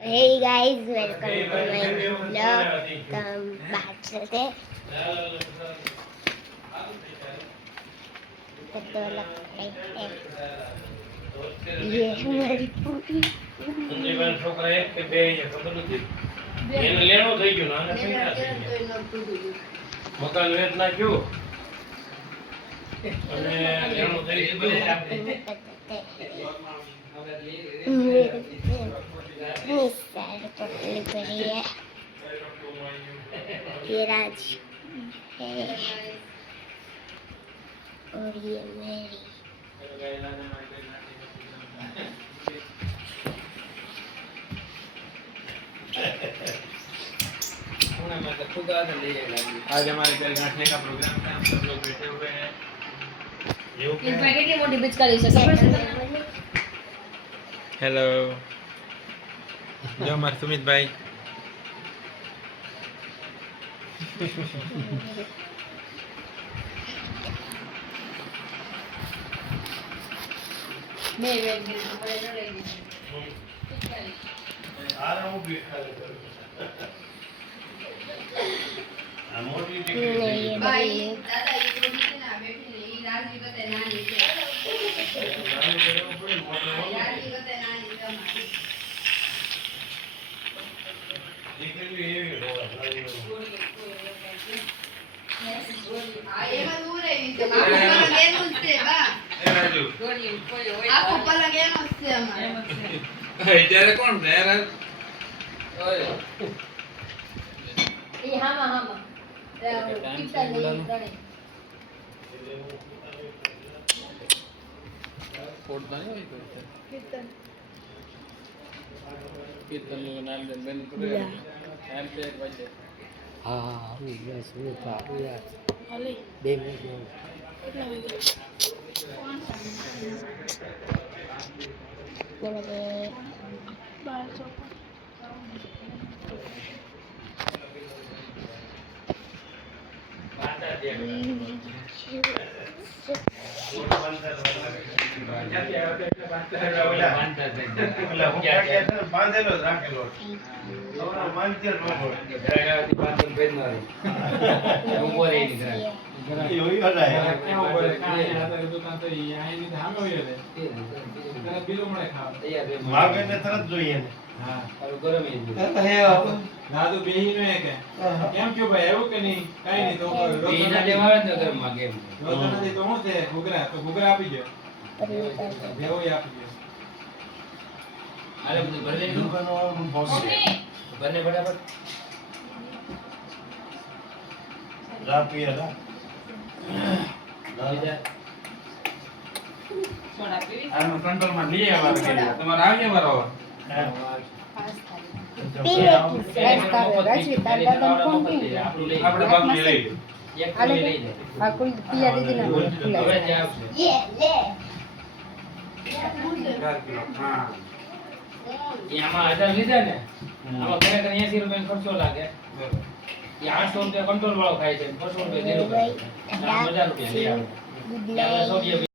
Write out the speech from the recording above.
Hey guys, welcome to my new vlog. हम बाहर चलते हैं। तो ये हमारी पूरी છોકરા એક કે બે ખબર નથી એને લેણો થઈ ગયો નાના થઈ ગયા મકાન વેચ નાખ્યું અને લેણો થઈ ગયો पतली पड़ी है। ये राज है और ये मेरी। आज हमारे घर गांठने का प्रोग्राम था। हम सब लोग बैठे हुए हैं। इस पैकेट की मोटी बिच कर हेलो जो हमारे सुमित भाई દાદુ બેહી નો કે કેમ કે ભાઈ એવું કે નહીં કાઈ નહીં તો બેહીના લેવાય ને ઘર માં કેમ રોજ નથી તો હું છે ઘુગરા તો ઘુગરા આપી દે દેવો આપી દે અરે બધું ભલે દુકાનો પણ પહોંચે બને ફટાફટ જા પીયા લા સોડા પીવી આ કંટ્રોલ માં લઈ આવવા કે તમારે આવી મારો ખર્ચો લાગે 800 રૂપિયા કંટ્રોલ વાળો ખાય છે 500 રૂપિયા 10 રૂપિયા 1000 રૂપિયા